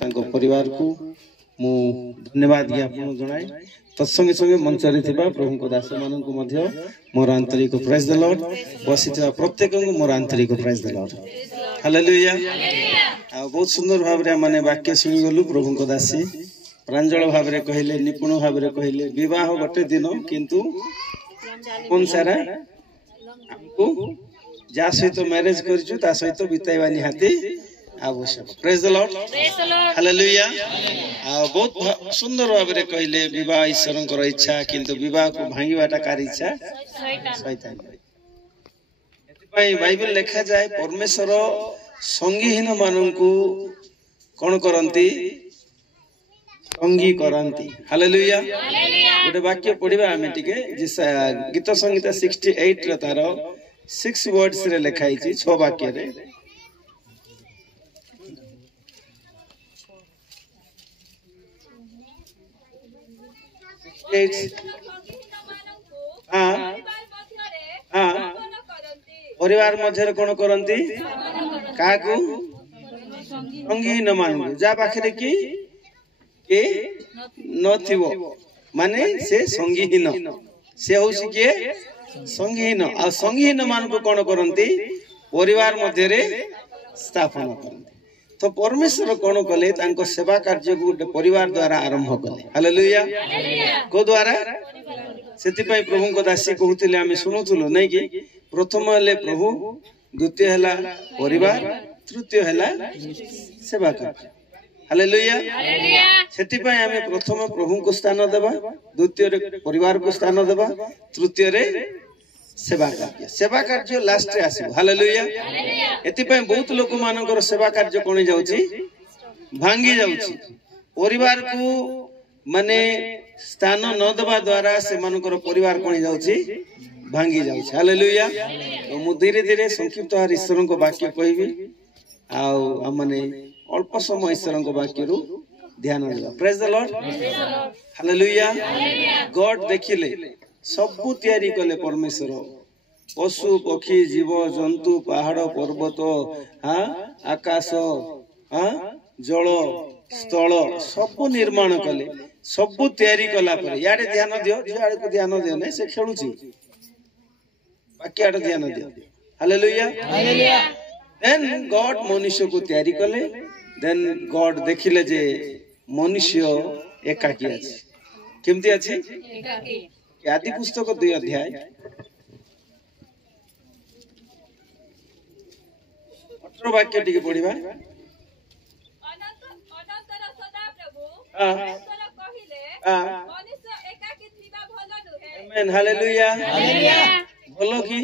तांको परिवार को मु धन्यवाद ज्ञापन जनाए तत्संगे संगे मंचरे थिबा प्रभु को दास मानन को मध्य मोर आंतरिक प्रेज द लॉर्ड बसिता प्रत्येक को मोर आंतरिक प्रेज द लॉर्ड हालेलुया आ बहुत सुंदर भाव रे माने वाक्य सुनि गलु प्रभु को दासी प्रांजल भाव रे कहिले निपुण भाव रे कहिले विवाह गोटे दिन किंतु कोन सारा हमको जा सहित मैरिज करछु ता सहित बिताइबा निहाती आवश्यक प्रेज द लॉर्ड हालेलुया आ बहुत सुंदर भाव रे कहिले विवाह ईश्वरंकर इच्छा किंतु विवाह को भांगीबाटा कार इच्छा शैतान एतिपाई बाइबल लिखा जाए परमेश्वर संगीहीन माननकु कोन करंती संगी करंती हालेलुया गोटे वाक्य पढिबा आमे टिके गीत संगीता 68 रे तार 6 वर्ड्स रे लिखाई छी 6 वाक्य रे परिवार मध्य कौन करती क्या संगीहीन मान जा पाखे कि नथिबो माने से संगीहीन से होसी किए संगीहीन आ संगीहीन मान को कौन करती परिवार मध्य रे स्थापन करती तो परमेश्वर कौन कले तांको सेवा कार्य को परिवार द्वारा आरंभ कले हालेलुया को द्वारा सेति पई प्रभु को दासी कहउतिले आमे सुनुथुलो नै कि प्रथम हले प्रभु द्वितीय हला परिवार तृतीय हला सेवा कार्य हालेलुया सेति पई आमे प्रथम प्रभु को स्थान देबा द्वितीय रे परिवार को स्थान देबा तृतीय रे सेवा कार्य लास्ट रे आसीबो हालेलुया एति पई बहुत लोक मानकर सेवा कार्य कोनी जाउची भांगी जाउची परिवार को माने स्थान न देबा द्वारा से मानकर परिवार कोनी जाउची भांगी जाउची हालेलुया तो मु धीरे धीरे संक्षिप्त आर ईश्वर को वाक्य कहबी आ माने अल्प समय ईश्वर को वाक्य रु ध्यान देबा praise the Lord hallelujah God देखिले सबु तैयारी कले परमेश्वर पशु पक्षी जीव जंतु पहाड़ पर्वत हाँ आकाश हाँ जल स्थल सबु निर्माण कले सबु तैयारी कला पर याडे ध्यान दियो याडे को ध्यान दियो नै से खेलुची बाकी आडे ध्यान दियो हालेलुया देन गॉड मनुष्य को तैयारी कले देन गॉड देखिले जे मनुष्य एकाकी अछि केमती अछि एकाकी आदि पुस्तक 2 अध्याय 18 वाक्य टिके पढिबा अनंतर सदा प्रभु परमेश्वर कहिले मनुष्य एकाकी थिबा भलो नुहे आमेन हालेलुया भलो की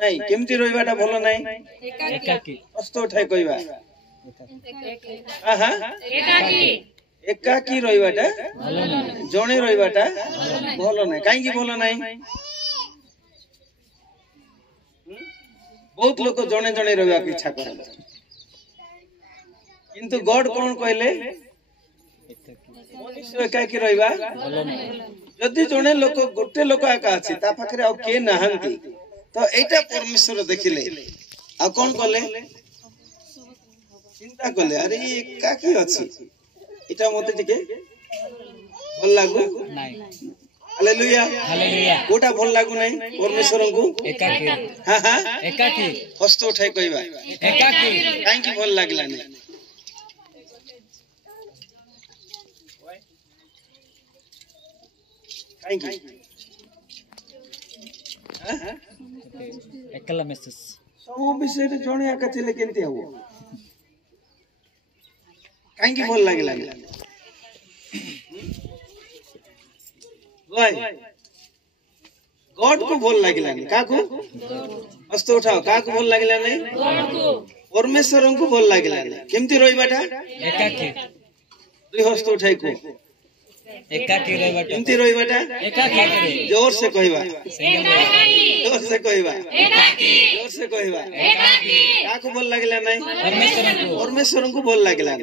नहीं केमती रोइबाटा भलो नहीं एकाकी हस्त उठाई कहबा आहा एकाकी रोइबाटा जणे रोइबाटा भलो नहीं काई की भलो नहीं बहुत लोग जणे जणे रोइबा की इच्छा करन किंतु गॉड कोन कहले मनुष्य एकाकी रोइबा भलो नहीं जदि जणे लोक गोटे लोक आका अछि ता पाखरे आ के नाहंती तो एटा परमेश्वर देखिले आ कोन कहले चिंता कले अरे एकाकी अछि इटा मते टिके भल लागू नाही हालेलुया कोटा भल लागू नाही परमेश्वर को एकाकी हां हां एकाकी हस्त उठाई कहबा एकाकी काई की भल लागला नहीं काई की हां एकला मेसेज सब विषय रे जणे आका थिले केनती हबो काई की भल लागला गॉड को भल लागला नहीं काको हस्त उठाओ काको भल लागला नहीं गॉड को परमेश्वर को भल लागला नहीं केमती रोइबाटा एकाकी दुई हस्त उठाई को एकाकी रोइबाटा केमती रोइबाटा एकाकी जोर से कहबा जोर से कहबा एकाकी जोर से कहबा एकाकी काको भल लागला नहीं परमेश्वर को भल लागला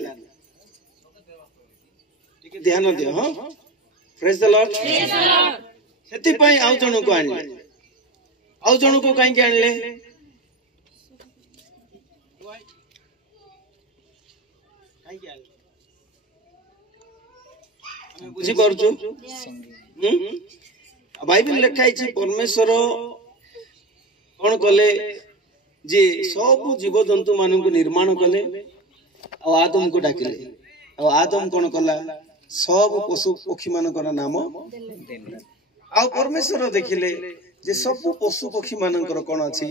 ठीक ध्यान दियो हां प्रेज द लॉर्ड सेति पई आउ जणु को आनले आउ जणु को काई के आनले बुझी पारुछु बाइबल लिखाई परमेश्वर कौन कले जे सब जीव जंतु मान निर्माण कले आदम को डाकिले आदम कौन कला सब पशु पक्षी मान नाम आ परमेश्वर देखिले जे सब पशु पक्षी मान कौन अच्छी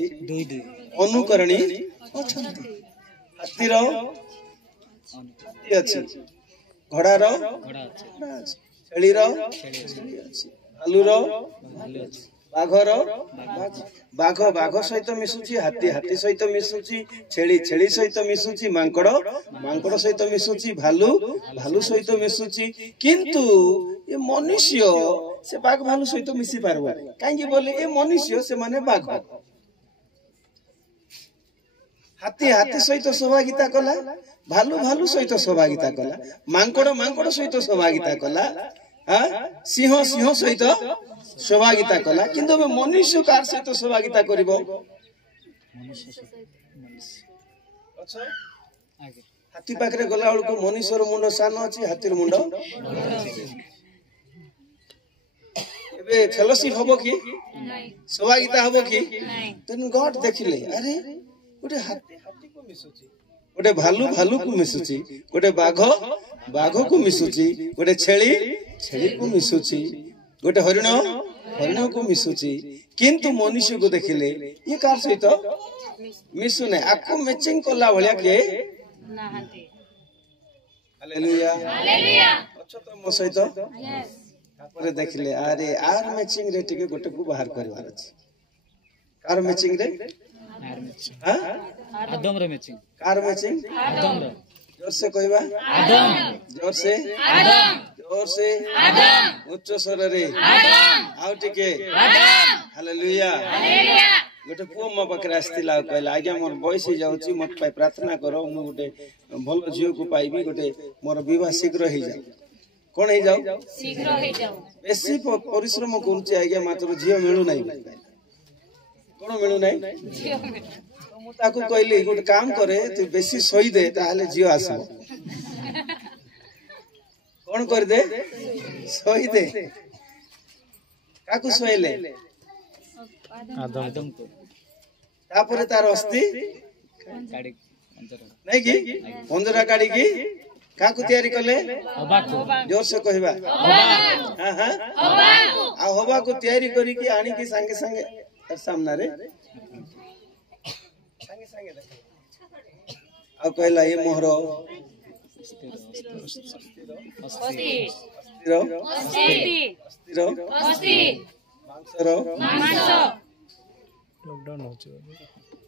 अनुकरणी हाथीर घोड़ार छेलीर भालुर बाघर बाघ बाघ सहित मिसुची हाथी हाथी सहित मिसुची छेली छेली सहित मिसुची मांकड़ मांकड़ सहित मिसुची भालू भालू सहित मिसुची किंतु ये मनुष्य से बाघ भालू सहित मिसी पारबो काहे बोले ये मनुष्य से माने बाघ हाथी हाथी सहित सहभागिता कला भालू भालू सहित सहभागिता कला मांकड़ मांकड़ सहित सहभागिता कला सिंह सिंह सहित सहभागिता कला किंतु मनुष्य कार सहित सहभागिता करिवो हाथी पाखरे गला बेलको मनुष्यर मुंड सान अछि हाथीर मुंड एबे फेलोशिप हबो कि सहभागिता हबो कि तन गॉड देखिले अरे गोटे हाथी हाथी को मिसुची गोटे भालू भालू को मिसुची गोटे बाघ बाघ को मिसुची गोटे छेली छेली को मिसुची गोटे हरिण हरिण को मिसुची किंतु मनुष्य को देखिले ये कार सहित मिसु नै आको मैचिंग कला भलिया के नाहंती हालेलुया हालेलुया अच्छा तो मो सहित यस तापर देखिले अरे आर मैचिंग रे टिके गोटे को बाहर करवार अछि कार मैचिंग रे हां आदम रे मैचिंग कार मैचिंग आदम रे जोर से कहबा आदम जोर से आदम उच्च स्वर रे आदम आउ टिके आदम हालेलुया हालेलुया गोटे पुओ मो पकरे आस्तिला कहला आज्ञा मोर बयस जाउची मत पाई प्रार्थना करो मु गोटे भल झियो को पाइबी गोटे मोर विवाह शीघ्र हो जाऊ कोन हो जाऊ शीघ्र हो जाऊ बेसी परिश्रम करूची आज्ञा मात्र झियो मिलु नाही कोन मिलु नाही झियो मु ताकू कहली गोटे काम करे तू बेसी सोई दे ताले झियो आसबो कौन कर दे सोई दे काकू सोइले आदम को तापरे तार अस्थि काडी नहीं की पंजरा काडी की काकू तयारी करले हबा को जोर से कहबा हबा हां हां हबा को आ हबा को तयारी करी की आनी की संगे संगे सामने रे संगे संगे देख आ कहला ये मोहरो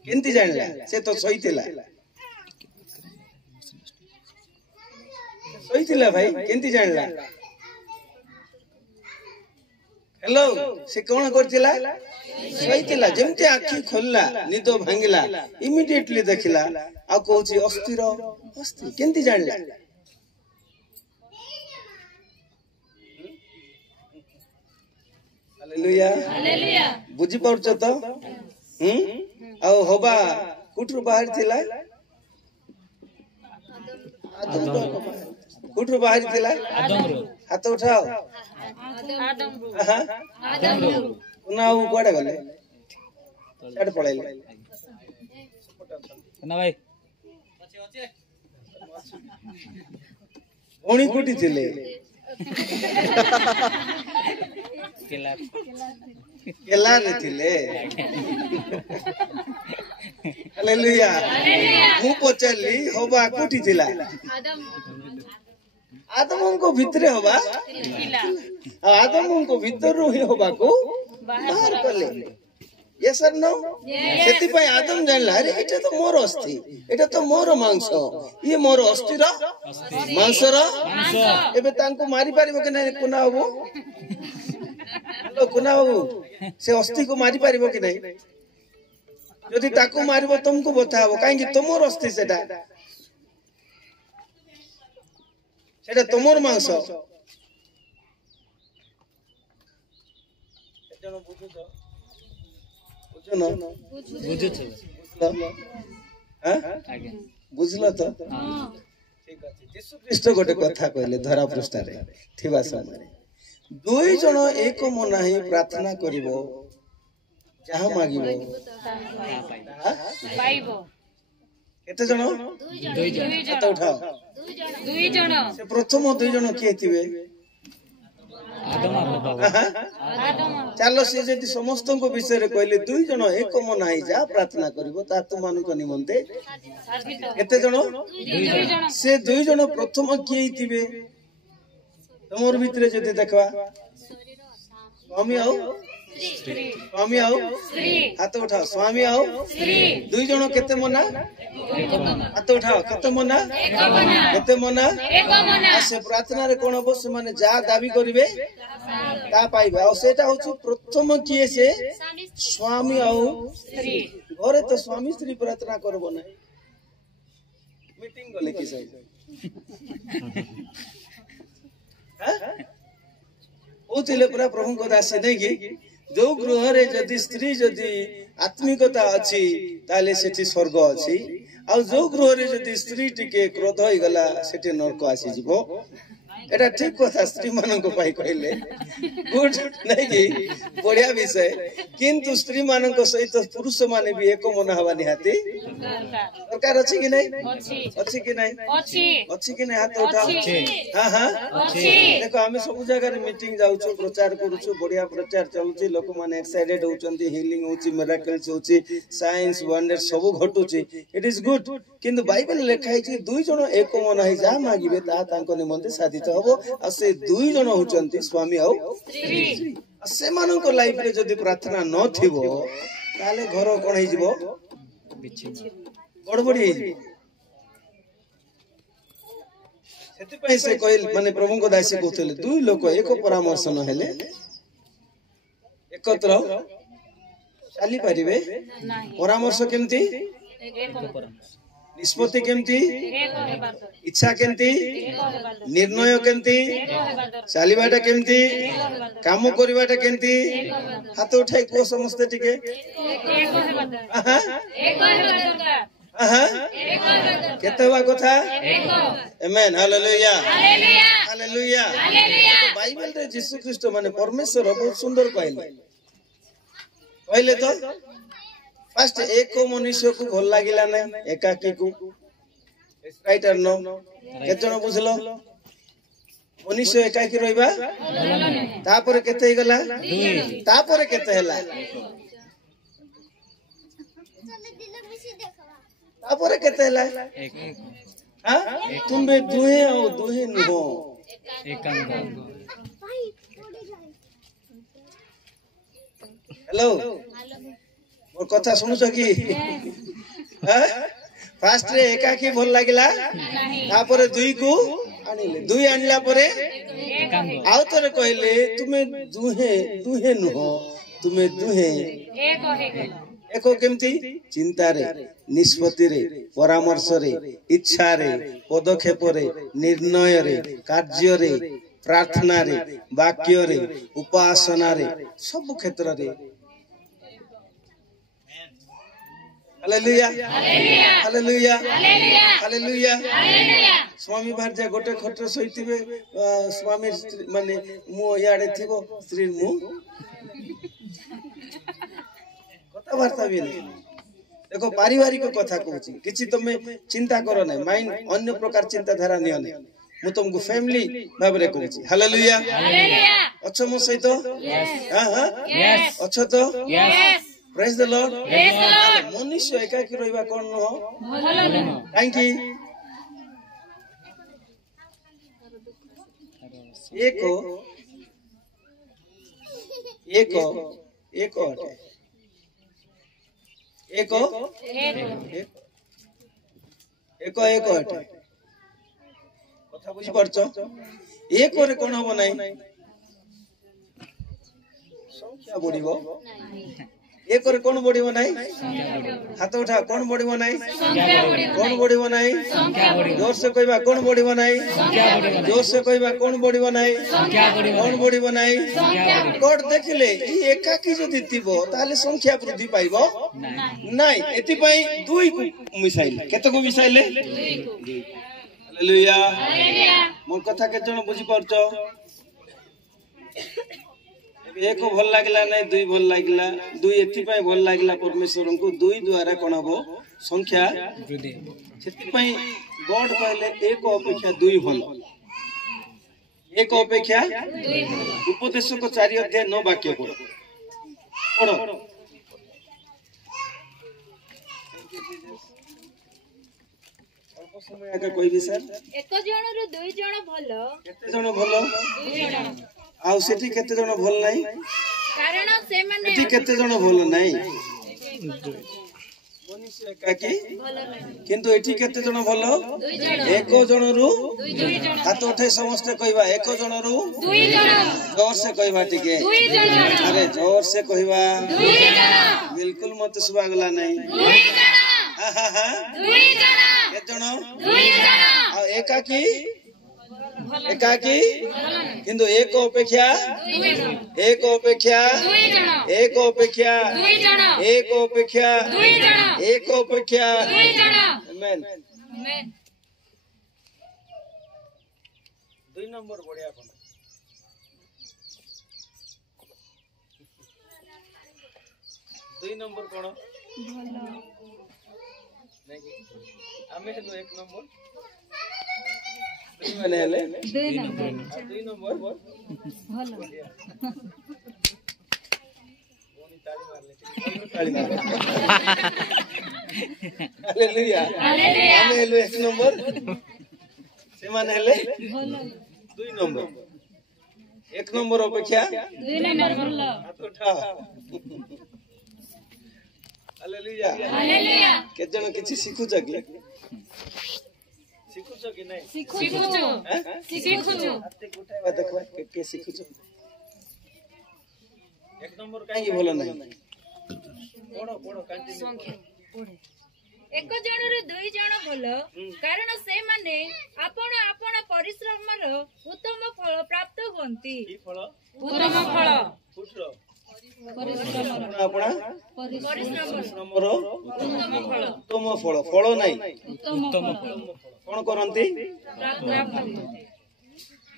केंती जानला से तो सोईतिला भाई केंती जानला हेलो से कोन करतिला सोईतिला जेमते आखी खोलला निदो भांगिला इमिडिएटली देखिला आ कहूची अस्थिर अस्थिर केंती जानला हालेलुया हालेलुया बुझी पड़छ तो आ होबा कुठरू बाहर थिला आदम कुठरू बाहर थिला आदम रो हाथ उठाओ आदम रो आदम रो नाउ कोडे गले छाड़ पळाइले ना भाई ओणी कुटी थिले केला रे थिले हालेलुया मु पचली होबा कुटी थिला आदम को भितरे होबा थिला आदम को भीतर ही होबा को बाहर करले यस और नो सेति पय आदम जानला अरे एटा तो मोर अस्थि एटा तो मोर मांस ये मोर अस्थि रो मांस रो एबे तांको मारी पारिबो कि नै कोना बाबू हेलो कोना बाबू से अस्थि को मारी पारिबो कि नै जदि ताको मारिबो तुमको बताबो काहे कि तुमोर अस्थि सेटा सेटा तुमोर मांस एजनो बुझु तो बुझनो बुझु छ हां बुझलो तो ठीक अछि यीशु ख्रीष्ट गोटे कथा कहले धरा पृष्ठ रे थिबा समय दुई जन एक मन ही प्रार्थना करिवो जहाँ मागिबो पाइबो केते जन हाथ उठाओ दुई जन से प्रथम दुई जन किए थिबे चलो से जदि समस्त विषय रे कहले दुई जन एक मन ही जा प्रार्थना करिवो ता तुमानुक निमंते केते जन से दुई जन प्रथम किए थिबे तमोर भितरे जदि देखबा स्वामी आओ स्वामी आओ हाथ उठाओ स्वामी आओ दुई जन केते मना हाथ उठाओ केते मना से प्रार्थना रे कोन बस माने जा दाबी करिवे ता पाइबे आ सेटा होछु प्रथम किए से स्वामी आओ स्त्री घरे तो स्वामी स्त्री प्रार्थना करबो ना मीटिंग गले कि सही ओतिले पूरा प्रभु को दासी नहीं कि जो गृह रे जदि स्त्री जदि आत्मिकता अछि ताले सेठी स्वर्ग अछि आ जो गृह रे जदि स्त्री टिके क्रोध होई गला सेठी नरक आसी जिवो एटा ठीक कथा स्त्री मानक पाई कहले गुड नहीं कि बढ़िया विषय किंतु स्त्री मानक सहित पुरुष माने भी एक मन हवा निहाती दरकार अछि कि नहीं अछि कि नहीं हाथ उठाओ हां हां देखो हमें सब जगह रे मीटिंग जाउछु प्रचार करूछु बढ़िया प्रचार चलुछि लोक माने एक्साइटेड होचंती हीलिंग होछि मिरेकल्स होछि साइंस वंडर सब घटुछि इट इज गुड किंतु बाइबल लिखाई छी दुई जन एक मन है जा मागिबे ता तांको निमंते साधित हबो आ से दुई जन होचंती स्वामी आ स्त्री से मानको लाइफ रे जदी प्रार्थना न थिबो ताले घर कोन हे जिवो गड़बड़ी हे जिवो सेति पई से कहल माने प्रभु को दासी कहतले दुई लोक एक परामर्श न हेले एकत्र चाली परिबे परामर्श केमती निष्पत्ति केमती इच्छा केमती निर्णय केमती चलीबाटा केमती काम करिबाटा केमती हाथ उठाई को समस्त टिके केते बा कथा आमेन हालेलुया हालेलुया बाइबल रे यीशु ख्रीष्ट माने परमेश्वर बहुत सुंदर कहले तो फर्स्ट एक मनुष्य को भल लागिला ना एकाकी को राइट और नो केते जण बुझलो मनुष्य एकाकी रहबा तापर केते हे गला तापर केते हला तापर केते हला हां तुमे दुहे और दुहे नुहो हेलो मोर कथा सुनुछ कि फास्ट रे एकाकी भल लागिला तापर दुई को आनिले दुई आनिला परे आउ तरे कहले तुमे दुहे दुहे नुहो तुमे दुहे एको केमती चिंता रे निष्पत्ति रे परामर्श रे इच्छा रे पदक्षेप रे निर्णय रे कार्य रे प्रार्थना रे वाक्य रे उपासना रे सब क्षेत्र रे हालेलुया हालेलुया हालेलुया स्वामी भारजा गोटे खटर सहितिबे स्वामी माने मु याडे थिबो स्त्री मु कथा वार्ता भी नहीं देखो पारिवारिक कथा कहूची किछि तमे चिंता करो नै माइंड अन्य प्रकार चिंता धारा नियो नै मु तुमको फैमिली भाबरे कहूची हालेलुया हालेलुया अच्छो मो सहित हां हां यस अच्छो तो यस प्रेज द लॉर्ड मनुष्य एकाकी रहबा कोन न हो भलो न थैंक यू एको एको एको एको एको एको एको কথা বুঝি পারছো এক করে কোন হবো নাই সংখ্যা বড়িব এক করে কোন বড়িব নাই হাত উঠা কোন বড়িব নাই সংখ্যা বড়িব কোন বড়িব নাই সংখ্যা বড়িব জোর से কইবা কোন বড়িব নাই সংখ্যা বড়িব জোর से কইবা কোন বড়িব নাই সংখ্যা বড়িব কোন বড়িব নাই সংখ্যা বড়িব কোড দেখিলে ই একাকি যদি দিব তাহলে সংখ্যা বৃদ্ধি পাইব নাই এতি পই দুই মিশাইলে কেতে কো মিশাইলে দুই हालेलुया मोर कथा के जण बुझी परछ एक भल लागला नहीं दुई भल लागला दुई एथि पय भल लागला परमेश्वर को दुई द्वारा कोन हबो संख्या वृद्धि सेति पय गॉड कहले एक अपेक्षा दुई भल एक अपेक्षा दुई भल उपदेश को 4 अध्याय 9 वाक्य को पढ़ो समय आगे कोई भी सर एक जण रो दुई जण भलो केते जण भलो दुई जण आ सेठी केते जण भल नाही कारण से माने एठी केते जण भल नाही मनुष्य एकाकी किंतु एठी केते जण भलो दुई जण एक जण रु दुई जण हाथ उठे समस्त कहबा एक जण रु दुई जण जोर से कहबा टिके दुई जण अरे जोर से कहबा दुई जण बिल्कुल मत सुबा गला नाही दुई जण हा हा हा दुई जण केते जण दुई जण आ एकाकी एकाकी किंतु एक अपेक्षा एक अपेक्षा एक अपेक्षा एक अपेक्षा एक अपेक्षा आमेन आमेन 2 नंबर बढ़िया अपन 2 नंबर कोन भलो नहीं आमे हेलो 1 नंबर माने हेले 2 नंबर भलो ताली मार हालेलुया हालेलुया आमे हेलो 1 नंबर से माने हेले भलो 2 नंबर 1 नंबर अपेक्षा 2 नंबर भलो हाथ उठा हालेलुया हालेलुया के जण किछि सिखु जगे सिखुचो कि नहीं सिखुचो सिखुचो आते गुटावा देखबा के सिखुचो 1 नंबर काई बोलो नहीं पढ़ो पढ़ो कंटिन्यू संख्या पढ़े एक जण रे दुई जण भलो कारण से माने आपण आपण परिश्रम रो उत्तम फल प्राप्त होंती की फल उत्तम फल फुटरो परिश्रम आपण परिश्रम रो उत्तम फल फल नहीं उत्तम फल कोन करंती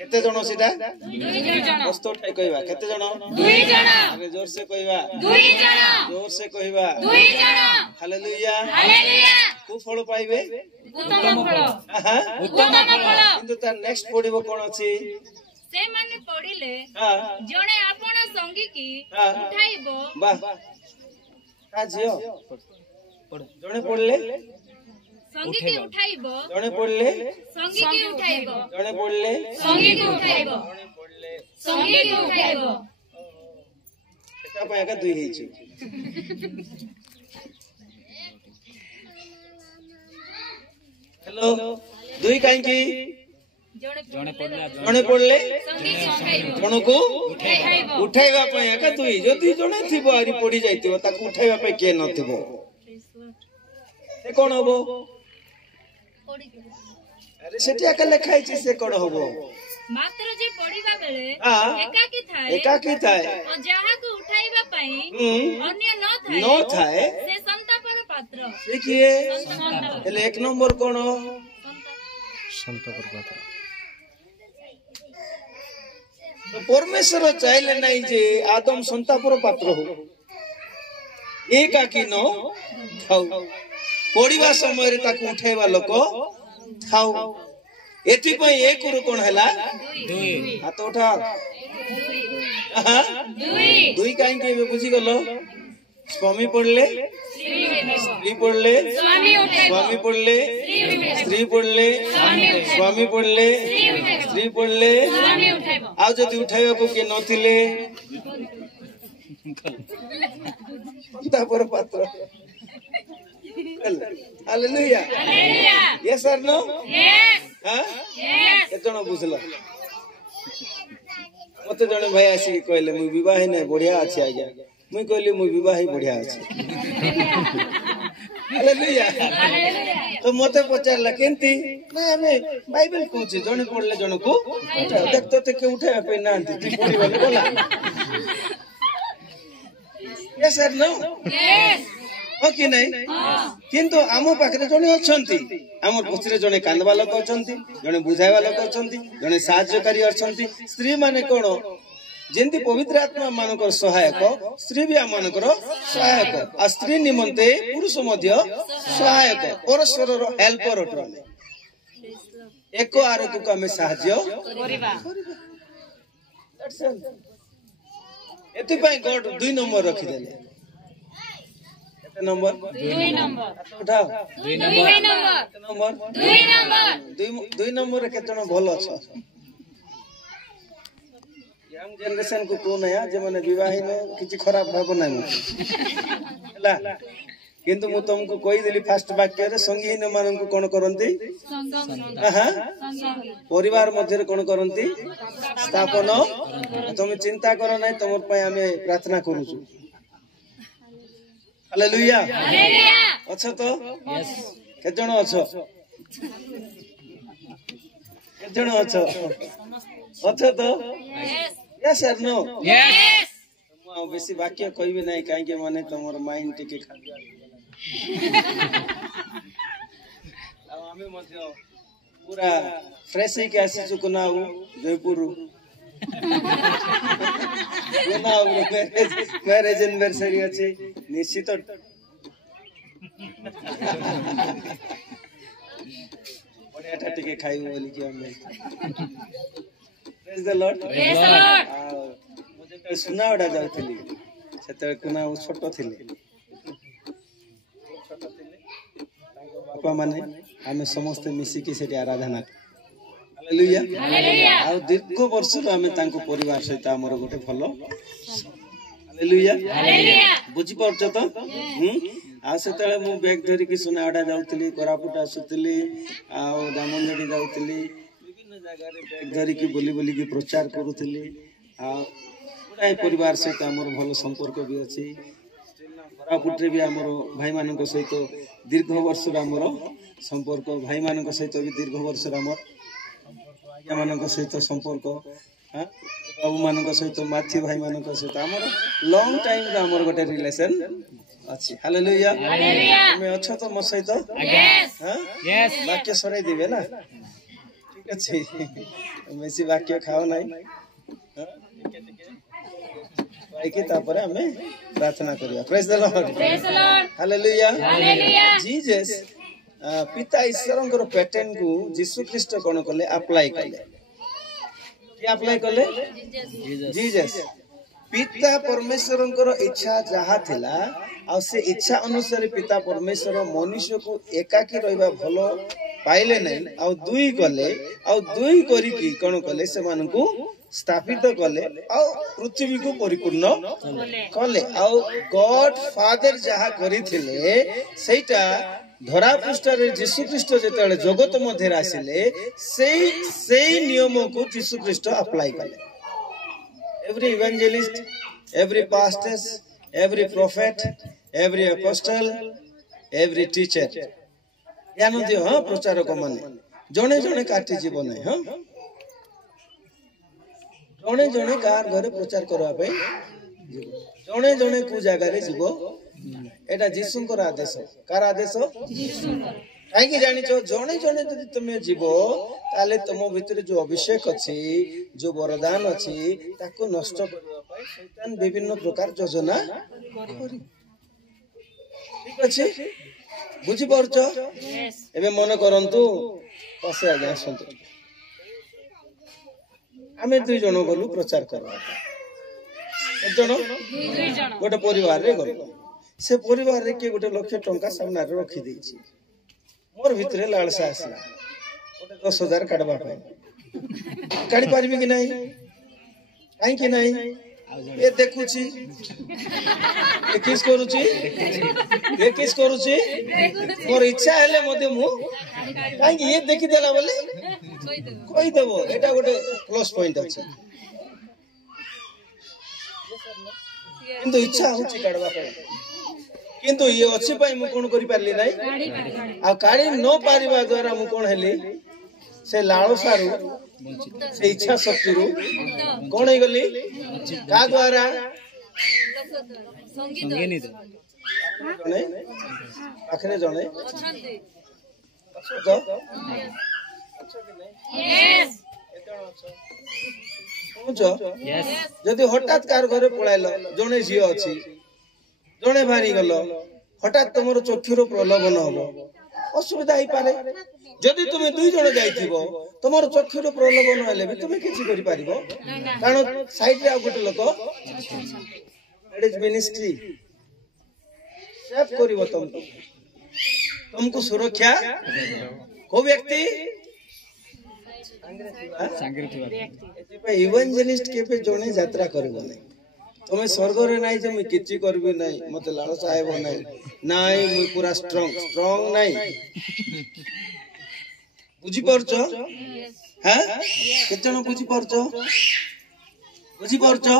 केते जण सीधा दुई जण मस्त उठाई कहबा केते जण दुई जण अरे जोर से कहबा दुई जण जोर से कहबा दुई जण हालेलुया हालेलुया को फल पाइबे उत्तम फल उत्तम फल किंतु तार नेक्स्ट पढिबो कोन अछि से माने पढिले जणे आपण संगी की उठाइबो वाह का जियो जणे पढले संगी की उठाइबो जणे पढले संगी की उठाइबो जणे पढले संगी की उठाइबो जणे पढले संगी की उठाइबो सेटा पाएगा दुई हेछु हेलो दुई काई की जणे पढले जण को उठाइबा पाएगा दुई जदी जणे थिबो आरी पढी जाइतिबो ताकू उठाइबा पे के नथिबो से कोन होबो अरे सेठी आके लिखाई छी से कोन होबो मात्र जे पढिबा बेले एकाकी थाए और जहा को उठाइबा पई अन्य न थाए से संतापर पात्र से किए एले 1 नंबर कोन संतापर पात्र तो परमेश्वर चाहिले नहीं जे आदम संतापर पात्र हो एकाकी न थाउ पढ़िबा समय रे ताकू उठाइबा लोक थाउ एथि पय एक रु कोन हला दुई हाथ उठा दुई काई के बुझी गलो स्वामी पढ़ले स्त्री पढ़ले स्वामी पढ़ले स्त्री पढ़ले स्वामी पढ़ले स्त्री पढ़ले आ जदी उठाइबा को के नथिले तापर पात्र हालेलुया यस और नो यस हां केतनो बुझला मते जने भाई आसी कहले मु विवाह नै बढ़िया अछि आज्ञा मुई कहली मु विवाह ही बढ़िया अछि हालेलुया तो मते पचारला केंती ना हमें बाइबल कहूची जने पढ़ले जने को देखतो ते के उठाय पे नांती ती पढ़िबा बोला यस और नो यस हाँ कि नहीं किंतु आम पाखे जड़े अच्छा आम पछरे जड़े कांदवा लोक अच्छा जड़े बुझाइवा लोक अच्छा जड़े साहाय्यकारी अच्छा स्त्री माने कौन जेंती पवित्र आत्मा मानक सहायक स्त्री भी आम मानकर सहायक आ स्त्री निमंते पुरुष मध्य सहायक परस्पर हेल्पर अटने एक आरक को आम साहाय्य एतिपाई गॉड 2 नंबर रखिदेले नंबर 2 नंबर उठाओ 2 नंबर नंबर 2 नंबर 2 नंबर रे केतन भल छ यंग जनरेशन को कोन है जे माने विवाहिन किछि खराब भावना नै हला किंतु मु तुमको कहि देली फास्ट वाक्य रे संगीन मानन को कोन करंती हां परिवार मध्य रे कोन करंती स्थापन तुम चिंता करो नै तुमर पय हमें प्रार्थना करू छु हालेलुया हालेलुया अच्छा तो यस के जण अछो के जण अछो अच्छा तो yes yes sir no yes मु बेसी वाक्य कहबे नै काहे के माने तमर माइंड टिके खाली अब हमें मध्य पूरा फ्रेश ही के आसी चुकनाऊ जयपुर मैरेज एनिवर्सरी अछि निश्चित बढ़िया टिके खाइबो बोली कि हमें praise the Lord praise the Lord मुझे सुनावडा जाउथली सेते कुना छोटो थिले बापा माने आमे समस्त मिसी के सेठी आराधना हालेलुया हालेलुया आ दीर्घ वर्ष आमे तांको परिवार सहित हमर गोटे फलो हालेलुया हालेलुया बुझी परछ तो आ सेतले मु बैग धरि कि सुनावडा जाउतली कोरापुट आसुतली आ दामनजडी जाउतली विभिन्न जगह रे बैग धरि कि बोली बोली कि प्रचार करूतली आ पुराय परिवार सहित हमर भलो संपर्क भी अछि कोरापुट रे भी हमर भाई मानक सहित दीर्घ वर्ष हमर संपर्क भाई मानक सहित भी दीर्घ वर्ष हमर आज्ञा मानक सहित संपर्क हां बाबू मानक सहित माथी भाई मानक सहित हमर लॉन्ग टाइम रे हमर गोटे रिलेशन अछि हालेलुया हालेलुया मैं अच्छा तो म सहित यस हां यस वाक्य सराई दिबे ना ठीक अछि बेसी वाक्य खाओ नाही हां भाई के तापर हमें प्रार्थना करिया praise the Lord praise the Lord hallelujah hallelujah Jesus पिता ईश्वरंकर पैटर्न को यीशु ख्रीष्ट कोन कले अप्लाई कले कि अप्लाई कले जीसस पिता परमेश्वरंकर इच्छा जहा थिला आ से इच्छा अनुसार पिता परमेश्वर मनुष्य को एकाकी रहबा भलो पाइले नै आ दुई कले आ दुई करी की कोन कले से मान को स्थापित कले आ पृथ्वी को परिपूर्ण कले आ गॉड फादर जहा करी थिले सेटा धरा पृष्ठ रे यीशु ख्रीष्ट जेतले जगत मध्य आसिले सेई नियम को यीशु ख्रीष्ट अप्लाई कले every evangelist every pastors every prophet every apostle every teacher यानो दियो हां प्रचारक माने जणे जणे काटी जीवन है हां जणे जणे कार घरे प्रचार करबा पे जणे जणे को जगह रे जीवो एटा यीशुंकर आदेश कार आदेश यीशुंकर काई कि जानि छो जणे जणे जदि तुमे जीवो ताले तुम भितर जो अभिषेक अछि जो वरदान अछि ताको नष्ट करबा पय शैतान विभिन्न प्रकार योजना करी ठीक अछि बुझी परछ यस एबे मन करंतु पसे आज्ञा सुनतो आमे दुई जण गलु प्रचार करबा एक जण दुई जण गोटे परिवार रे गलु से परिवार रे के गोटे लक्ष टंका सामना रे रखी देछि मोर भितरे लालसा आसला गोटे 10,000 काढबा पे काढी पारबी कि नाही काई कि नाही ए देखुछि ए किस करूछि मोर इच्छा हेले मते मु काई कि ये देखि देला बोले कोई देबो एटा गोटे प्लस पॉइंट अछि किंतु इच्छा होछि काढबा पे किंतु ये अछि पई मु कोन करि पारली नै आ काढी न पारिबा द्वारा मु कोन हेली से लालसारू से इच्छा शक्ति रू कोन हे गली का द्वारा ଜଣେ ପାଖରେ ଜଣେ ଯଦି ହଠାତ୍ କାର ଘରେ ପଳାଇଲ ଜଣେ ଝିଅ ଅଛି ଜଣେ ବାହାରି ଗଲ ହଠାତ୍ ତମର ଚକ୍ଷୁର ପ୍ରଲୋଭନ ହବ ଅସୁବିଧା ହେଇପାରେ ଯଦି ତୁମେ 2 ଜଣ ଯାଇଥିବ ତମର ଚକ୍ଷୁର ପ୍ରଲୋଭନ ହେଲେ ବି ତୁମେ କିଛି କରିପାରିବ କାରଣ ସାଇଡରେ ଆଉ ଗୋଟେ ଲୋକ ମିନିଷ୍ଟ୍ରି सेफ करिवो तुमको सुरक्षा को व्यक्ति इवेंजलिस्ट के पे जोने यात्रा करबो नै तुमे स्वर्ग रे नै जे मैं किछि करबी नै मते लालसा आइबो नै नाइ मैं पूरा स्ट्रांग नै बुझी परछो हां केतन बुझी परछो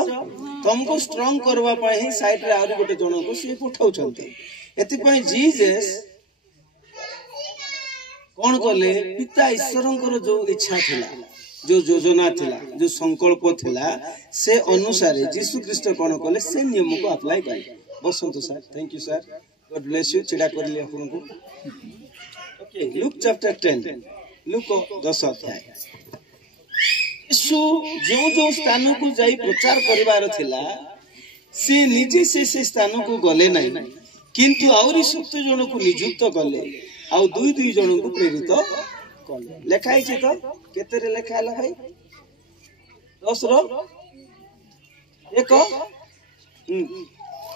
तुमको स्ट्रांग करवा पाई साइड रे आउरी गोटे जण को से उठाउ छंती एति पई जीसस कोन कले पिता ईश्वरंकर जो इच्छा थिला जो योजना थिला जो संकल्प थिला से अनुसार यीशु ख्रीस्ट कोन कले से नियम को अप्लाई करे Basanta sir thank you sir God bless you चिड़ा करले आपन को ओके लुक चैप्टर 10 लुक 10 अध्याय यीशु जो स्थान को जाई प्रचार करिवार थिला से निजे से स्थान को गले नहीं किंतु आउरी सुक्त जन को नियुक्त कले आ 2 जन को प्रेरित कले लेखाई छै तो केते रे लेखाला भाई 10 रो 1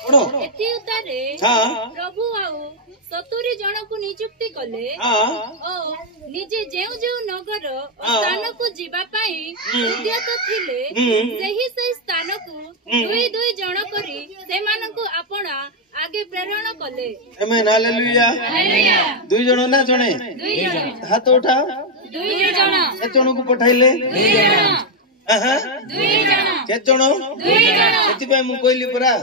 पढो एति उतारे हां प्रभु आउ 70 जन को नियुक्ति कले ओ निजे जेउ नगर स्थान को जीवा पाई उद्यत थिले सेही स्थान को 2 जन करी से मान को आपणा आगे प्रेरण कले आमेन हालेलुया हालेलुया 2 जन ना जणे 2 जन हाथ उठा 2 जन के जन को पठाइले 2 जन आहा 2 जन के जन 2 जन एति पय मु कहली परा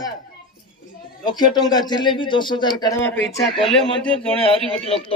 लक्ष टंका थिले भी 10,000 काढवा पे इच्छा कले मध्ये जणे आरी गोटे लोक